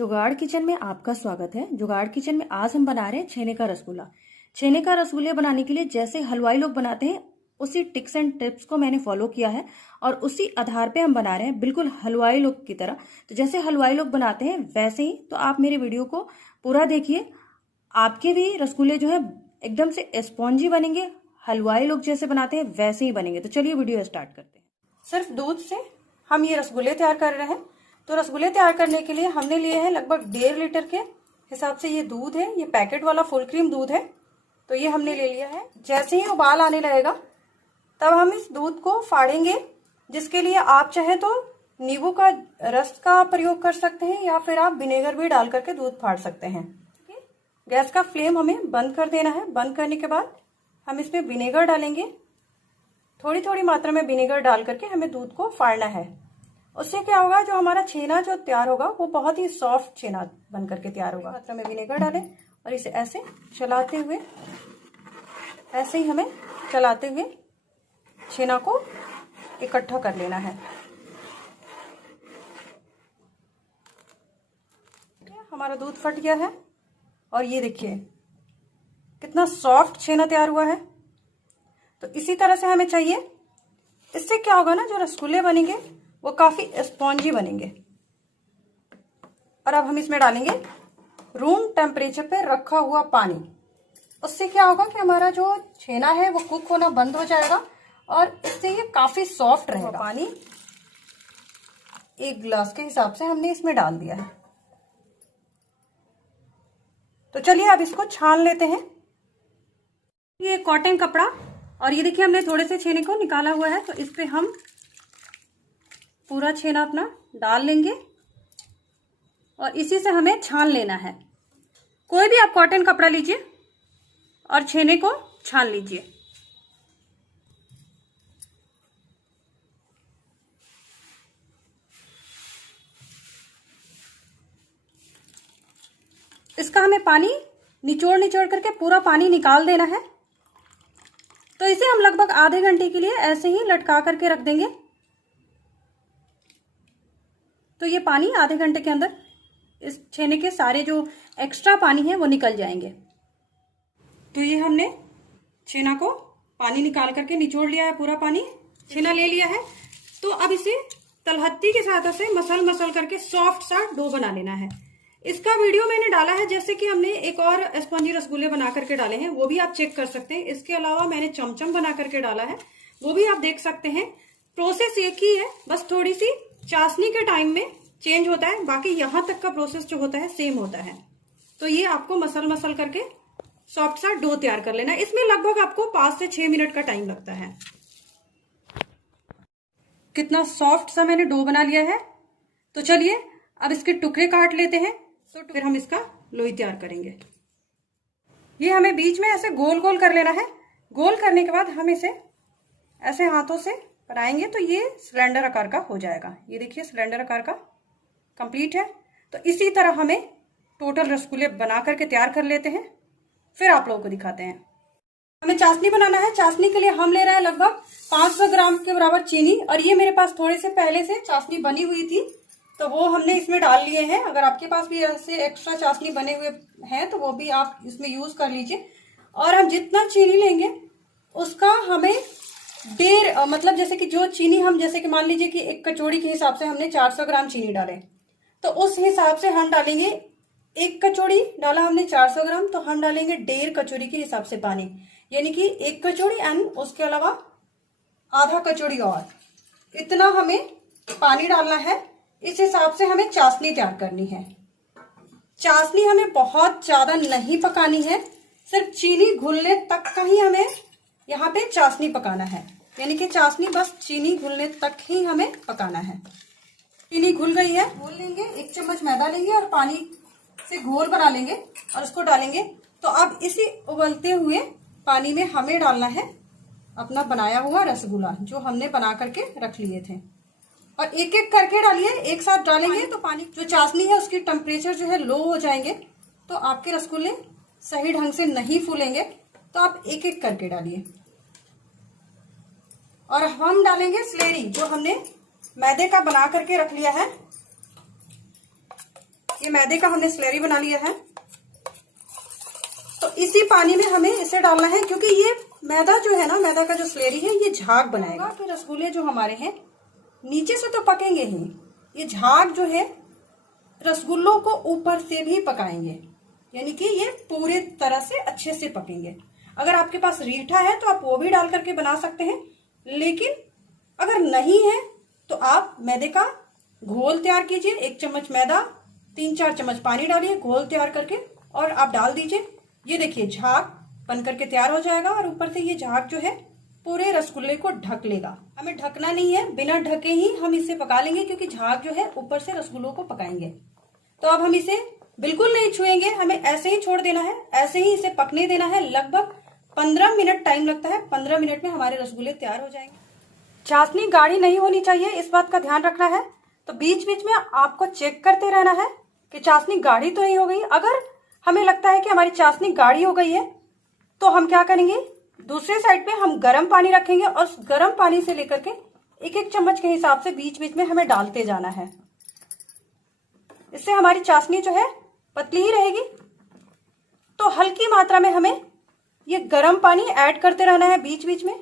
जुगाड़ किचन में आपका स्वागत है। जुगाड़ किचन में आज हम बना रहे हैं छेने का रसगुल्ला। छेने का रसगुल्ले बनाने के लिए जैसे हलवाई लोग बनाते हैं उसी टिक्स एंड टिप्स को मैंने फॉलो किया है और उसी आधार पे हम बना रहे हैं, बिल्कुल हलवाई लोग की तरह। तो जैसे हलवाई लोग बनाते हैं वैसे ही तो आप मेरे वीडियो को पूरा देखिए, आपके भी रसगुल्ले जो है एकदम से स्पॉन्जी बनेंगे, हलवाई लोग जैसे बनाते हैं वैसे ही बनेंगे। तो चलिए वीडियो स्टार्ट करते हैं। सिर्फ दूध से हम ये रसगुल्ले तैयार कर रहे हैं। तो रसगुल्ले तैयार करने के लिए हमने लिए हैं लगभग 1.5 लीटर के हिसाब से ये दूध है। ये पैकेट वाला फुल क्रीम दूध है, तो ये हमने ले लिया है। जैसे ही उबाल आने लगेगा तब हम इस दूध को फाड़ेंगे, जिसके लिए आप चाहे तो नींबू का रस का प्रयोग कर सकते हैं या फिर आप विनेगर भी डाल करके दूध फाड़ सकते हैं। गैस का फ्लेम हमें बंद कर देना है। बंद करने के बाद हम इसमें विनेगर डालेंगे। थोड़ी थोड़ी मात्रा में विनेगर डाल करके हमें दूध को फाड़ना है। उससे क्या होगा, जो हमारा छेना जो तैयार होगा वो बहुत ही सॉफ्ट छेना बन करके तैयार होगा। मात्रा में विनेगर डालें और इसे ऐसे चलाते हुए, ऐसे ही हमें चलाते हुए छेना को इकट्ठा कर लेना है। हमारा दूध फट गया है और ये देखिए कितना सॉफ्ट छेना तैयार हुआ है। तो इसी तरह से हमें चाहिए। इससे क्या होगा ना, जो रसगुल्ले बनेंगे वो काफी स्पॉन्जी बनेंगे। और अब हम इसमें डालेंगे रूम टेम्परेचर पे रखा हुआ पानी। उससे क्या होगा कि हमारा जो छेना है वो कुक होना बंद हो जाएगा और इससे ये काफी सॉफ्ट रहेगा। पानी 1 गिलास के हिसाब से हमने इसमें डाल दिया है। तो चलिए अब इसको छान लेते हैं। ये कॉटन कपड़ा और ये देखिए हमने थोड़े से छेने को निकाला हुआ है, तो इस पे हम पूरा छेना अपना डाल लेंगे और इसी से हमें छान लेना है। कोई भी आप कॉटन कपड़ा लीजिए और छेने को छान लीजिए। इसका हमें पानी निचोड़ निचोड़ करके पूरा पानी निकाल देना है। तो इसे हम लगभग आधे घंटे के लिए ऐसे ही लटका करके रख देंगे। तो ये पानी आधे घंटे के अंदर इस छेने के सारे जो एक्स्ट्रा पानी है वो निकल जाएंगे। तो ये हमने छेना को पानी निकाल करके निचोड़ लिया है, पूरा पानी छेना ले लिया है। तो अब इसे तलहत्ती की सहायता से मसल मसल करके सॉफ्ट सा डो बना लेना है। इसका वीडियो मैंने डाला है, जैसे कि हमने एक और स्पंजी रसगुल्ले बना करके डाले हैं, वो भी आप चेक कर सकते हैं। इसके अलावा मैंने चमचम बना करके डाला है, वो भी आप देख सकते हैं। प्रोसेस एक ही है, बस थोड़ी सी चाशनी के टाइम में चेंज होता है, बाकी यहां तक का प्रोसेस जो होता है सेम होता है। तो ये आपको मसल मसल करके सॉफ्ट सा डो तैयार कर लेना है। इसमें लगभग आपको 5 से 6 मिनट का टाइम लगता है। कितना सॉफ्ट सा मैंने डो बना लिया है। तो चलिए अब इसके टुकड़े काट लेते हैं, तो फिर हम इसका लोई तैयार करेंगे। ये हमें बीच में ऐसे गोल गोल कर लेना है। गोल करने के बाद हम इसे ऐसे हाथों से बनाएंगे तो ये सिलेंडर आकार का हो जाएगा। ये देखिए सिलेंडर आकार का कंप्लीट है। तो इसी तरह हमें टोटल रसगुल्ले बना करके तैयार कर लेते हैं, फिर आप लोगों को दिखाते हैं। हमें चाशनी बनाना है। चाशनी के लिए हम ले रहे हैं लगभग 500 ग्राम के बराबर चीनी, और ये मेरे पास थोड़े से पहले से चाशनी बनी हुई थी तो वो हमने इसमें डाल लिए हैं। अगर आपके पास भी ऐसे एक्स्ट्रा चाशनी बने हुए हैं तो वो भी आप इसमें यूज कर लीजिए। और हम जितना चीनी लेंगे उसका हमें 1.5 मतलब जैसे कि जो चीनी हम, जैसे कि मान लीजिए कि एक कचौड़ी के हिसाब से हमने 400 ग्राम चीनी डाले, तो उस हिसाब से हम डालेंगे। एक कचौड़ी डाला हमने 400 ग्राम, तो हम डालेंगे 1.5 कचौड़ी के हिसाब से पानी, यानी कि 1 कचौड़ी एंड उसके अलावा आधा कचौड़ी और, इतना हमें पानी डालना है। इस हिसाब से हमें चाशनी तैयार करनी है। चाशनी हमें बहुत ज्यादा नहीं पकानी है, सिर्फ चीनी घुलने तक का ही हमें यहाँ पे चाशनी पकाना है। यानी कि चाशनी बस चीनी घुलने तक ही हमें पकाना है। चीनी घुल गई है, घोल लेंगे। 1 चम्मच मैदा लेंगे और पानी से घोल बना लेंगे और उसको डालेंगे। तो अब इसी उबलते हुए पानी में हमें डालना है अपना बनाया हुआ रसगुल्ला, जो हमने बना करके रख लिए थे। और एक एक करके डालिए, एक साथ डालेंगे तो पानी जो चाशनी है उसकी टेम्परेचर जो है लो हो जाएंगे, तो आपके रसगुल्ले सही ढंग से नहीं फूलेंगे। तो आप एक एक करके डालिए। और हम डालेंगे स्लेरी, जो हमने मैदे का बना करके रख लिया है। ये मैदे का हमने स्लरी बना लिया है। तो इसी पानी में हमें इसे डालना है, क्योंकि ये मैदा जो है ना, मैदा का जो स्लरी है ये झाग बनाएगा। कि रसगुल्ले जो हमारे हैं नीचे से तो पकेंगे ही, ये झाग जो है रसगुल्लों को ऊपर से भी पकाएंगे, यानी कि ये पूरे तरह से अच्छे से पकेंगे। अगर आपके पास रीठा है तो आप वो भी डाल करके बना सकते हैं, लेकिन अगर नहीं है तो आप मैदे का घोल तैयार कीजिए। 1 चम्मच मैदा, 3-4 चम्मच पानी डालिए घोल तैयार करके और आप डाल दीजिए। ये देखिए झाग बन करके तैयार हो जाएगा और ऊपर से ये झाग जो है पूरे रसगुल्ले को ढक लेगा। हमें ढकना नहीं है, बिना ढके ही हम इसे पका लेंगे, क्योंकि झाग जो है ऊपर से रसगुल्लों को पकाएंगे। तो अब हम इसे बिल्कुल नहीं छुएंगे, हमें ऐसे ही छोड़ देना है, ऐसे ही इसे पकने देना है। लगभग 15 मिनट टाइम लगता है। 15 मिनट में हमारे रसगुल्ले तैयार हो जाएंगे। चाशनी गाढ़ी नहीं होनी चाहिए, इस बात का ध्यान रखना है। तो बीच बीच में आपको चेक करते रहना है कि चाशनी गाढ़ी तो नहीं हो गई। अगर हमें लगता है कि हमारी चाशनी गाढ़ी हो गई है तो हम क्या करेंगे, दूसरे साइड पे हम गर्म पानी रखेंगे और उस गर्म पानी से लेकर के 1-1 चम्मच के हिसाब से बीच बीच में हमें डालते जाना है। इससे हमारी चाशनी जो है पतली ही रहेगी। तो हल्की मात्रा में हमें ये गर्म पानी ऐड करते रहना है बीच बीच में।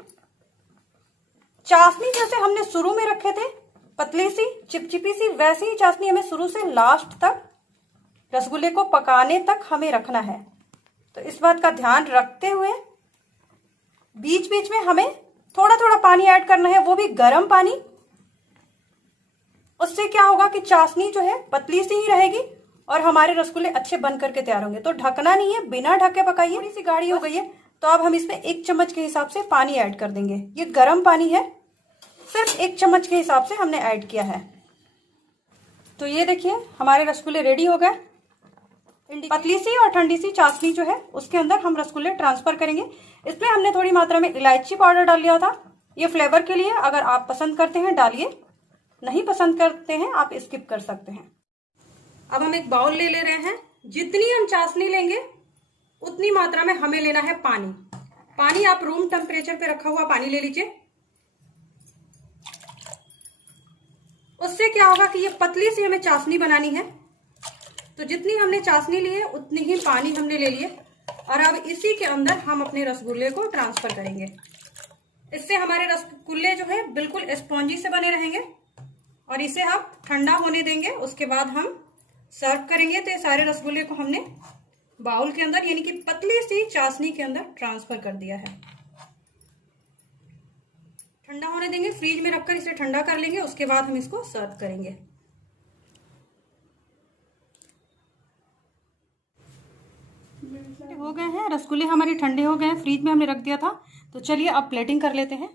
चाशनी जैसे हमने शुरू में रखे थे पतली सी चिपचिपी सी, वैसे ही चाशनी हमें शुरू से लास्ट तक रसगुल्ले को पकाने तक हमें रखना है। तो इस बात का ध्यान रखते हुए बीच बीच में हमें थोड़ा थोड़ा पानी ऐड करना है, वो भी गर्म पानी। उससे क्या होगा कि चाशनी जो है पतली सी ही रहेगी और हमारे रसगुल्ले अच्छे बन करके तैयार होंगे। तो ढकना नहीं है, बिना ढके पकाइए। थोड़ी सी गाढ़ी हो गई है तो अब हम इसमें 1 चम्मच के हिसाब से पानी ऐड कर देंगे। ये गर्म पानी है, सिर्फ 1 चम्मच के हिसाब से हमने ऐड किया है। तो ये देखिए हमारे रसगुल्ले रेडी हो गए। पतली सी और ठंडी सी चाशनी जो है उसके अंदर हम रसगुल्ले ट्रांसफर करेंगे। इसमें हमने थोड़ी मात्रा में इलायची पाउडर डाल लिया था, ये फ्लेवर के लिए। अगर आप पसंद करते हैं डालिए, नहीं पसंद करते हैं आप स्किप कर सकते हैं। अब हम एक बाउल ले रहे हैं। जितनी हम चाशनी लेंगे उतनी मात्रा में हमें लेना है पानी। पानी आप रूम टेम्परेचर पे रखा हुआ पानी ले लीजिए। उससे क्या होगा कि ये पतली सी हमें चाशनी बनानी है। तो जितनी हमने चाशनी ली है उतनी ही पानी हमने ले लिए और अब इसी के अंदर हम अपने रसगुल्ले को ट्रांसफर करेंगे। इससे हमारे रसगुल्ले जो है बिल्कुल स्पॉन्जी से बने रहेंगे और इसे आप ठंडा होने देंगे। उसके बाद हम सर्व करेंगे। तो ये सारे रसगुल्ले को हमने बाउल के अंदर यानी कि पतली सी चाशनी के अंदर ट्रांसफर कर दिया है। ठंडा होने देंगे, फ्रीज में रखकर इसे ठंडा कर लेंगे। उसके बाद हम इसको सर्व करेंगे। हो गए हैं रसगुल्ले, हमारे ठंडे हो गए हैं, फ्रीज में हमने रख दिया था। तो चलिए अब प्लेटिंग कर लेते हैं।